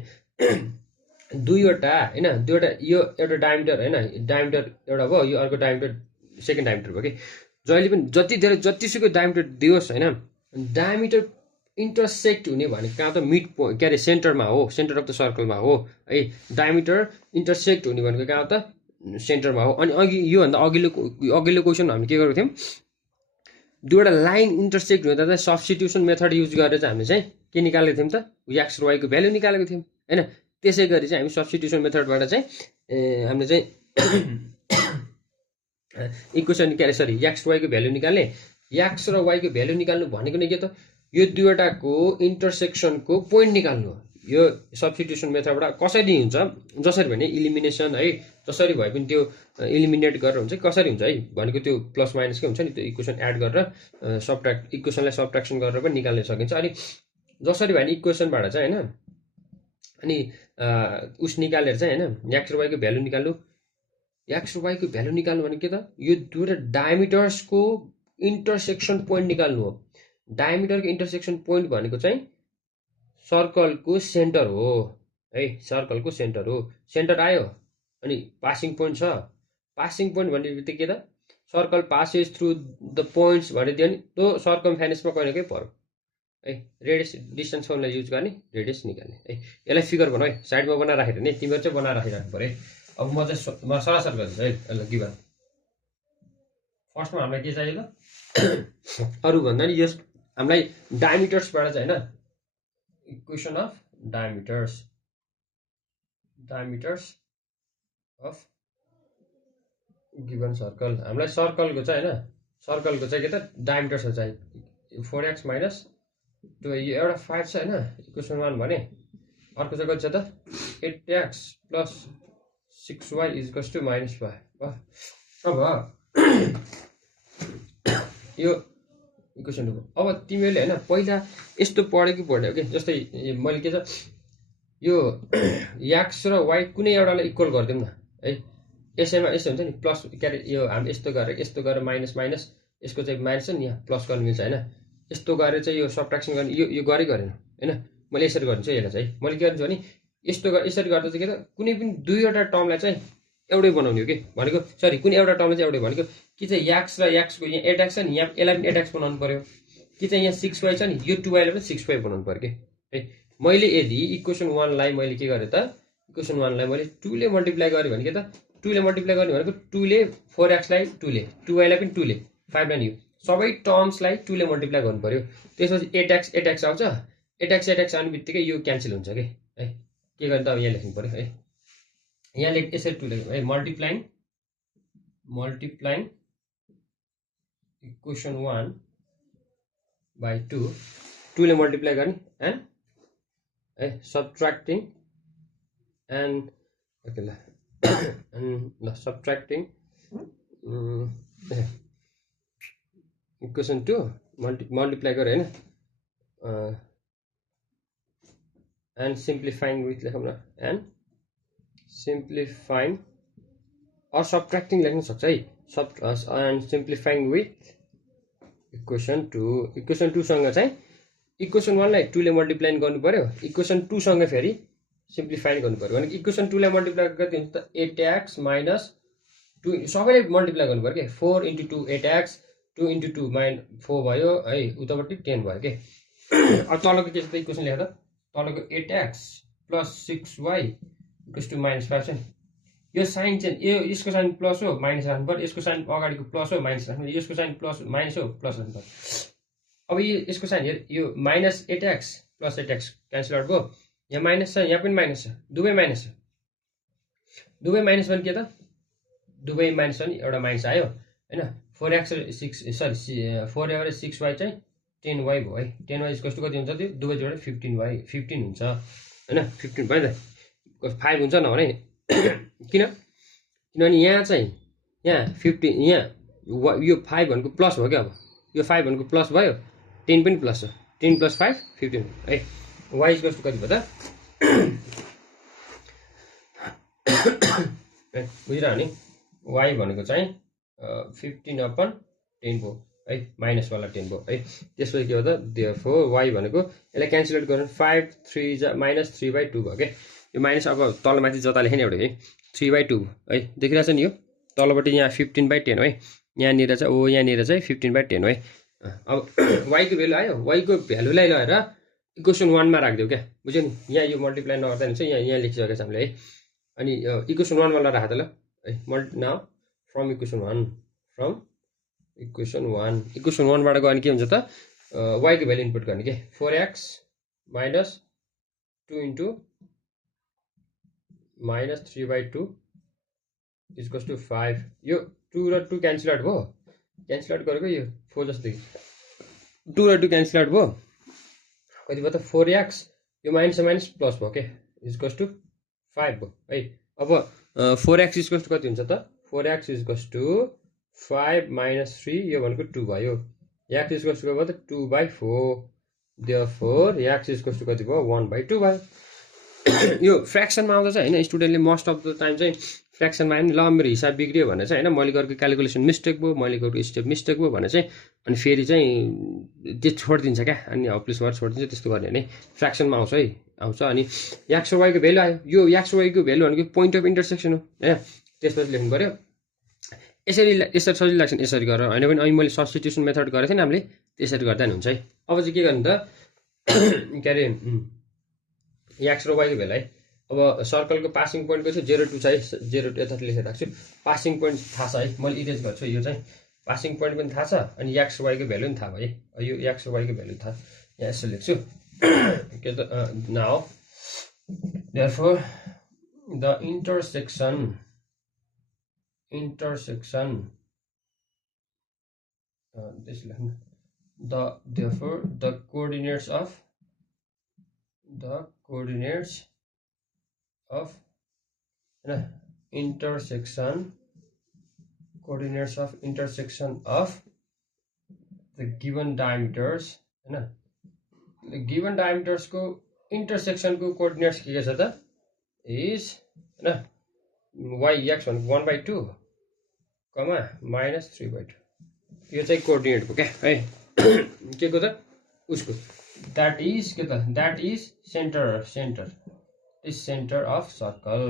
दुईवटा होइन दुईवटा यो एउटा डायमिटर होइन डायमिटर एउटा भयो यो अर्को डायमिटर सेकेन्ड डायमिटर भयो कि जहिले पनि जति धेरै जतिसुकै डायमिटर दियोस् होइन डायमिटर इन्टरसेक्ट हुने भनेको कहाँ त मिड पोइन्ट के अरे सेन्टरमा हो सेन्टर अफ द सर्कलमा हो है डायमिटर इन्टरसेक्ट हुने भनेको कहाँ त सेन्टरमा हो अनि अघि योभन्दा अघिल्लो क्वेसन हामीले के गरेको थियौँ दुईवटा लाइन इन्टरसेक्ट हुँदा चाहिँ सब्स्टिट्युसन मेथड युज गरेर चाहिँ हामीले चाहिँ के निकालेको थियौँ त एक्स र वाईको भ्यालु निकालेको थियौँ होइन त्यसै गरी चाहिँ हामी सब्स्टिट्युसन मेथडबाट चाहिँ हामीले चाहिँ इक्वेसन के अरे सरी एक्स र वाईको भ्यालु निकाल्ने एक्स र वाईको भ्यालु निकाल्नु भनेको नै के त यो दुईवटाको इन्टरसेक्सनको पोइन्ट निकाल्नु हो यो सब्स्टिट्युसन मेथडबाट कसरी हुन्छ जसरी भने इलिमिनेसन है जसरी भए पनि त्यो इलिमिनेट गरेर हुन्छ कसरी हुन्छ है भनेको त्यो प्लस माइनसकै हुन्छ नि त्यो इक्वेसन एड गरेर इक्वेसनलाई सब्ट्र्याक्सन गरेर पनि निकाल्न सकिन्छ अनि जसरी भए नि इक्वेसनबाट चाहिँ होइन अनि उस निकालेर चाहिँ होइन एक्स र वाईको भ्यालु निकाल्नु एक्स र वाईको भ्यालु निकाल्नु भने के त यो दुईवटा डायमिटर्सको इन्टरसेक्सन पोइन्ट निकाल्नु हो डायमिटरको इन्टरसेक्सन पोइन्ट भनेको चाहिँ सर्कलको सेन्टर हो है सर्कलको सेन्टर हो सेन्टर आयो अनि पासिङ पोइन्ट छ पासिङ पोइन्ट भन्ने बित्तिकै के त circle passes through the points भनिदियो नि त्यो सर्कमफेरेन्समा कहिले कहीँ पर्यो है रेडियस डिस्टेन्स फर्मुला युज गर्ने रेडियस निकाल्ने है यसलाई फिगर बनाऊ है साइडमा बनाएर राखेर नि तिमीहरू चाहिँ बनाएर राखिराख्नु पऱ्यो है अब म चाहिँ सरासर गर्छु है ल गिभन फर्स्टमा हामीलाई के चाहियो त अरू भन्दा नि यस हामीलाई डायमिटर्सबाट चाहिँ होइन equation of diameters of given circle हामीलाई सर्कलको चाहिँ होइन सर्कलको चाहिँ के त डायमिटर्सहरू चाहियो 4x - 2 यो एउटा 5 छ होइन इक्वेसन 1 भने अर्को चाहिँ कति छ त 8x + 6y = -5 अब यो इक्वेसन अब तिमीहरूले होइन पहिला यस्तो पढ्यो कि पढ्यो कि जस्तै मैले के छ यो एक्स र वाई कुनै एउटालाई इक्वल गरिदिउँ न है यसैमा यस्तो हुन्छ नि प्लस के अरे यो हामी यस्तो गरेर माइनस यसको चाहिँ माइनस छ नि यहाँ प्लस गर्नु मिल्छ होइन यस्तो गरेर चाहिँ यो सब्ट्र्याक्सन गर्ने यो गरेन होइन मैले यसरी गरिदिन्छु यसलाई चाहिँ मैले के गर्छु भने यसरी गर्दा चाहिँ के त कुनै पनि दुईवटा टर्मलाई चाहिँ एउटै बनाउने हो कि भनेको सरी कुनै एउटा टर्मलाई चाहिँ एउटै भनेको कि चाहिँ एक्स र एक्सको यहाँ 8x छ नि यहाँ यसलाई पनि 8x बनाउनु पर्यो कि चाहिँ यहाँ 6y छ नि यो 2yलाई पनि 6y बनाउनु पर्यो कि है मैले यदि इक्वेसन 1लाई मैले के गरेँ त इक्वेसन 1लाई मैले 2 ले मल्टिप्लाई गरेँ भने के त 2 ले मल्टिप्लाई गर्ने भनेको 2 ले 4x लाई 2 ले 2yलाई पनि 2 ले 5 9 यो सबै टर्म्सलाई 2 ले मल्टिप्लाई गर्नु पर्यो त्यसपछि 8x आउँछ 8x आउने बित्तिकै यो क्यान्सल हुन्छ कि है के गर्ने त अब यहाँ लेख्नु पर्यो है यहाँ यसरी 2 लेख्नु है मल्टिप्लाइङ इक्वेसन 1 by 2 ले मल्टिप्लाई गर्ने एन्ड है सब्ट्र्याक्टिङ एन्ड ओके ल ल सब्ट्र्याक्टिङ इक्वेसन 2 मल्टिप्लाई गरे होइन एन्ड सिम्प्लिफाइङ विथ लेखौँ न एन्ड सिम्प्लिफाइङ अर सब्ट्र्याक्टिङ लेख्न सक्छ है एन्ड सिम्प्लिफाइङ विथ इक्वेसन 2 सँग चाहिँ इक्वेसन 1 लाई 2 ले मल्टिप्लाई गर्नु पर्यो इक्वेसन 2 सँग फेरि सिम्प्लिफाई गर्नु पर्यो भने इक्वेसन 2 लाई मल्टिप्लाई गर्दा हुन्छ त 8x माइनस 2 सबैले मल्टिप्लाई गर्नु पर्यो के 4 * 2 8x 2 * 2 4 भयो है उतापट्टि 10 भयो के अब तलको के छ त इक्वेसन लेख्दा तलको 8x + 6y = -5 छ यो साइन चाहिँ यसको साइन प्लस हो माइनस राख्नु पर्यो यसको साइन अगाडिको प्लस हो माइनस राख्नु यसको साइन प्लस माइनस हो प्लस राख्नु पर्यो अब यसको साइन यो -8x + 8x क्यान्सल आउट भयो यहाँ माइनस छ यहाँ पनि माइनस छ दुवै माइनस छ दुवै माइनस भने के त दुवै माइनस छ नि एउटा माइनस आयो हैन 4x 4 6y चाहिँ 10y भयो है 10y = कति हुन्छ त्यो दुवै जोडे 15y 15 हुन्छ हैन 15 भयो त 5 हुन्छ नभने किनभने यहाँ चाहिँ यहाँ 15 यहाँ यो 5 भनेको प्लस हो क्या अब यो 5 भनेको प्लस भयो 10 पनि प्लस छ 10 + 5 15 है y = कति भयो त बुझिरह्यो नि y भनेको चाहिँ 15/10 भयो है माइनस वाला 10 भयो है त्यसपछि के हो त देयरफोर y भनेको यसलाई क्यान्सलेट गर्नु 5 3 -3/2 भयो के यो माइनस अब तलमाथि जता लेख्ने एउटा है 3/2 है देखिरहेछ नि यो तलपट्टि यहाँ 15/10 है यहाँनिर चाहिँ यहाँनिर चाहिँ 15/10 है अब y को भ्यालु आयो y को भ्यालुलाई लगेर इक्वेसन 1 मा राख्दियो क्या बुझ्यो नि यहाँ यो मल्टिप्लाई नगर्दा नि चाहिँ यहाँ लेखिसकेको छ हामीले है अनि इक्वेसन 1 मा राख त ल है नाउ फ्रम इक्वेसन 1 इक्वेसन 1 बाट गयो भने के हुन्छ त y को भ्यालु इनपुट गर्ने के 4x - 2 * -3/2 = 5 यो 2 र 2 क्यान्सल आउट भयो क्यान्सल आउट गरेको यो 4 जस्तो 2 र 2 क्यान्सल आउट भयो कति भयो त 4x यो माइनस माइनस प्लस भयो के = 5 भयो है अब 4x = कति हुन्छ त 4x = 5 - 3 यो भनेको 2 भयो x = कति भयो त 2/4 देयरफोर x = कति भयो 1/2 भयो यो फ्र्याक्सनमा आउँदा चाहिँ हैन स्टुडेन्टले मोस्ट अफ द टाइम चाहिँ फ्र्याक्सनमा आयो नि ल मेरो हिसाब बिग्रियो भने चाहिँ हैन मैले गरेको क्याल्कुलेसन मिस्टेक भयो मैले गरेको स्टेप मिस्टेक भयो भने चाहिँ अनि फेरि चाहिँ त्यो छोडिदिन्छ क्या अनि हप्लिस भएर छोडिदिन्छ त्यस्तो गर्ने भने फ्र्याक्सनमा आउँछ है आउँछ अनि x र y को भ्यालु आयो यो x र y को भ्यालु भनेको पोइन्ट अफ इन्टरसेक्सन हो हैन त्यसपछि लेख्नु पर्यो यसरी सजिलो लाग्छ यसरी गरेर हैन भने अनि मैले सब्स्टिट्युसन मेथड गरेको थिएँ नि हामीले त्यसरी गर्दा नि हुन्छ है अब चाहिँ के गर्नु त के अरे x र y को भ्यालु है अब सर्कलको पासिङ पोइन्टको चाहिँ 0 2 छ है 0 2 यता लेखेर राख्छु पासिङ पोइन्ट थाहा छ है मैले इरेज गर्छु यो चाहिँ पासिङ पोइन्ट पनि थाहा छ अनि x र y को भ्यालु पनि थाहा भयो है यो x र y को भ्यालु थाहा यहाँ यसो लेख्छु के त now therefore the intersection this therefore the coordinates of intersection of the given diameters हैन the given diameters को intersection को coordinates के छ त is हैन y x भनेको 1/2 -3/2 यो चाहिँ कोअर्डिनेट को क्या है के को त उसको that is center of circle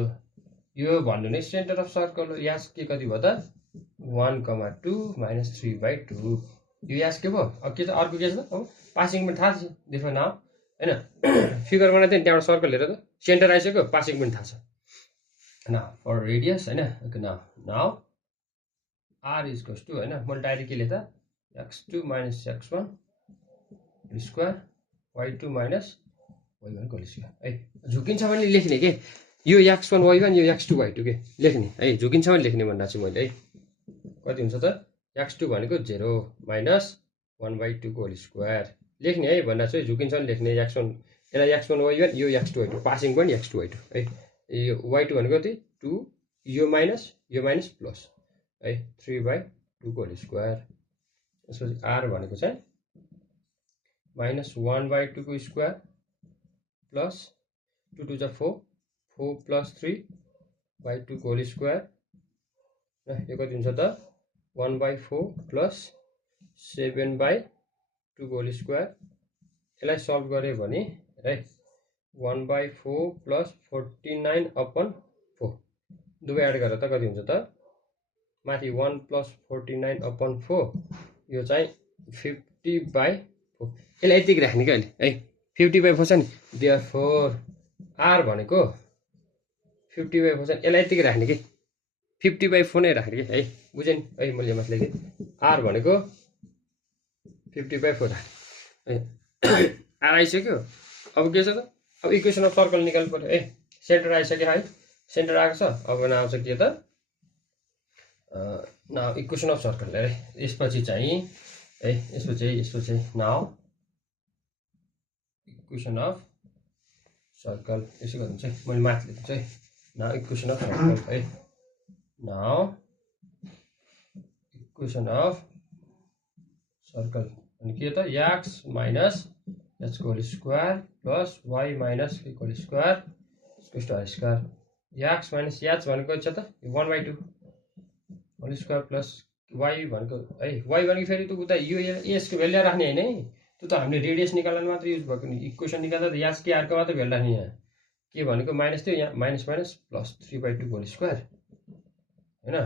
यो भन्नु नै सेन्टर अफ सर्कल हो यास के कति भयो त 1,2 -3/2 यो यास के भयो अब के छ अर्को के छ त अब पासिङ पनि थाहा छ देखो नाउ हैन फिगर बनाउँदा नि त्यहाँबाट सर्कल हेर त सेन्टर आइसक्यो पासिङ पनि थाहा छ now for radius हैन okay now r is equals to हैन मैले डाइरेक्ट के लेख्दा x2 - x1 square y2 - y1 को स्क्वायर है झुकिन्छ भने लेख्ने के यो x1 y1 यो x2 y2 के लेख्ने है झुकिन्छ भने लेख्ने भन्दा चाहिँ मैले है कति हुन्छ त x2 भनेको 0 - 1/2 को स्क्वायर लेख्ने है भन्दा चाहिँ झुकिन्छ भने लेख्ने x1 यसलाई x1 y1 यो x2 y2 पासिङ पनि x2 y2 है यो y2 भनेको कति 2 यो माइनस प्लस है 3/2 को स्क्वायर त्यसपछि r भनेको चाहिँ -1/2 को स्क्वायर प्लस 2 2 4 4 + 3/2 को स्क्वायर यो कति हुन्छ त 1/4 प्लस 7/2 होल स्क्वायर यसलाई सल्भ गरे भने है 1/4 प्लस 49/4 दुवै एड गरेर त कति हुन्छ त माथि 1 प्लस 49/4 यो चाहिँ 50/4 यसलाई यतिकै राख्ने क्या अहिले है 50/4 छ नि देयरफोर आर भनेको 50/4 छ यसलाई यतिकै राख्ने कि 50/4 नै राख्ने कि है बुझ्यो नि है मैले माथि लेखेँ आर भनेको 50/4 राख्ने है आर आइसक्यो अब के छ त अब इक्वेसन अफ सर्कल निकाल्नु पर्यो है सेन्टर आइसक्यो है सेन्टर आएको छ अब आउँछ के त नाउ इक्वेसन अफ सर्कल अरे यसपछि चाहिँ है यसपछि नाउ इक्वेसन अफ सर्कल यसो गर्नु चाहिँ मैले माथि लेख्छु है नाउ इक्वेसन अफ सर्कल है नाउ इक्वेसन अफ सर्कल अनि के त x माइनस h को whole square plus y minus k को whole square equals to r square x minus h भनेको छ त 1/2 होल स्क्वायर प्लस y भनेको है y भनेको फेरि त उता यो यसको भ्यालु राख्ने हैन है त्यो त हामीले रेडियस निकाल्न मात्र युज भएको नि इक्वेसन निकाल्दा त h k r को मात्र भ्यालु राख्ने यहाँ के भनेको माइनस थियो यहाँ minus minus plus 3/2 whole square हैन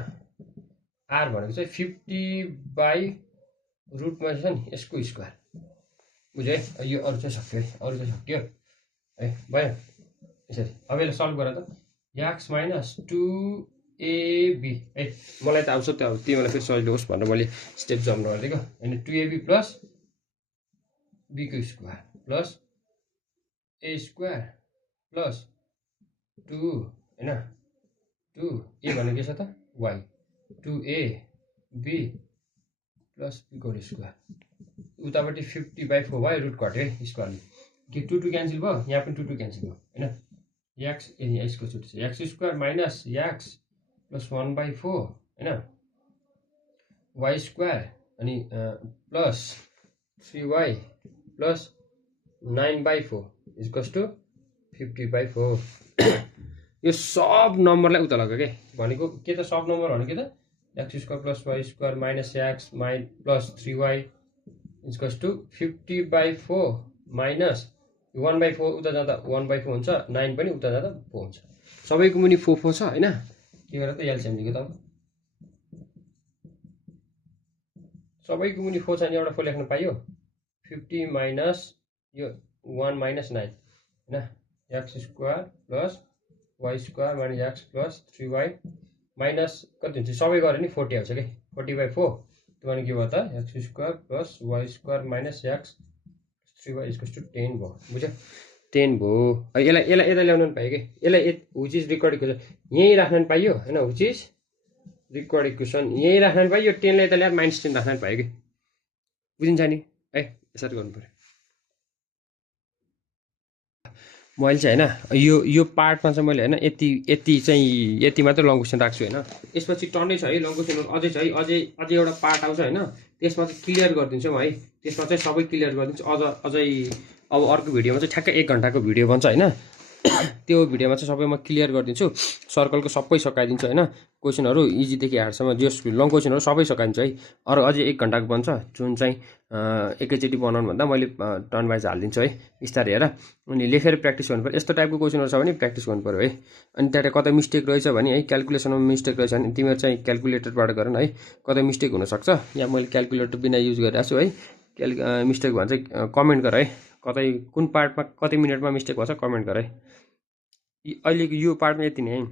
r भनेको चाहिँ 50/√मा छ नि यसको स्क्वायर बुझ्यो है यो अरु चाहिँ सक्यो है अरु चाहिँ सक्यो है भयो यसरी अब यसलाई सल्भ गर त x माइनस 2ab है मलाई त आउँछ त्यो अब तिमीलाई फेरि सजिलो होस् भनेर मैले स्टेप जम्प गरिदिएको हैन 2ab प्लस b को square plus a square plus 2 हैन 2 a भनेको के छ त y 2ab प्लस b को स्क्वायर उतापट्टि 50/4 भयो रुट घट्यो है स्क्वायरले के 2 क्यान्सल भयो यहाँ पनि 2 क्यान्सल भयो हैन x यसको छुट्टी छ x square minus x plus 1/4 हैन y स्क्वायर अनि plus 3y plus 9/4 equals to 50/4 यो सब नम्बरलाई उता लग्यो के भनेको के त सब नम्बर भनेको के त x square plus y square minus x plus 3y equals to 50/4 minus 1/4 उता जाँदा 1/4 हुन्छ 9 पनि उता जाँदा 4 हुन्छ सबैको मुनि 4 छ हैन के गरेर त एलसिएम लिएको त अब सबैको मुनि 4 छ नि एउटा 4 लेख्न पाइयो 50 माइनस यो 1 माइनस 9 हैन x square plus y square minus x plus 3y minus कति हुन्छ सबै गरे नि 40 आउँछ के 40/4 त्यो भने के भयो त x square plus y square minus x 3y equals to 10 भयो बुझ्यो 10 भयो यसलाई यता ल्याउन पनि पाइयो के यसलाई व्हिच इज रिक्वायर्ड इक्वेसन यही राख्न पनि पाइयो हैन व्हिच इज रिक्वायर्ड इक्वेसन यही राख्न पनि पाइयो 10 लाई यता ल्याएर -10 राख्न पनि पाइयो के बुझिन्छ नि है यसरी गर्नु पर्यो मैले चाहिँ हैन यो पार्टमा चाहिँ मैले हैन यति चाहिँ यति मात्र लङ क्वेसन राख्छु हैन यसपछि टन्नै छ है लङ क्वेसन अझै छ है अझै एउटा पार्ट आउँछ हैन त्यसमा चाहिँ क्लियर गरिदिन्छु म है त्यसमा चाहिँ सबै क्लियर गरिदिन्छु अझै अब अर्को भिडियोमा चाहिँ ठ्याक्कै 1 घण्टाको भिडियो बन्छ हैन त्यो भिडियोमा चाहिँ सबै म क्लियर गरिदिन्छु सर्कलको सबै सकाइदिन्छु हैन क्वेसनहरु इजी देखि हार्डसम्म जस लङ क्वेसनहरु सबै सकाइदिन्छु है अरु अझै 1 घण्टाको बन्छ जुन चाहिँ एकैचोटी बनाउनु भन्दा मैले टर्न वाइज हाल्दिन्छु है बिस्तारै हेर अनि लेखेर प्र्याक्टिस गर्नु पर्यो यस्तो टाइपको क्वेसनहरु छ भने प्र्याक्टिस गर्नु पर्यो है अनि त्यहाँ कतै मिस्टेक रहेछ भने है क्याल्कुलेसनमा मिस्टेक रहेछ भने तिमीहरु चाहिँ क्याल्कुलेटरबाट गर न है कतै मिस्टेक हुन सक्छ यहाँ मैले क्याल्कुलेटर बिना युज गरिरहेको छु है मिस्टेक भन्छ कमेन्ट गर है कतै कुन पार्टमा कति मिनेटमा मिस्टेक भन्छ कमेन्ट गर है अहिलेको यो पार्टमा यति नै है।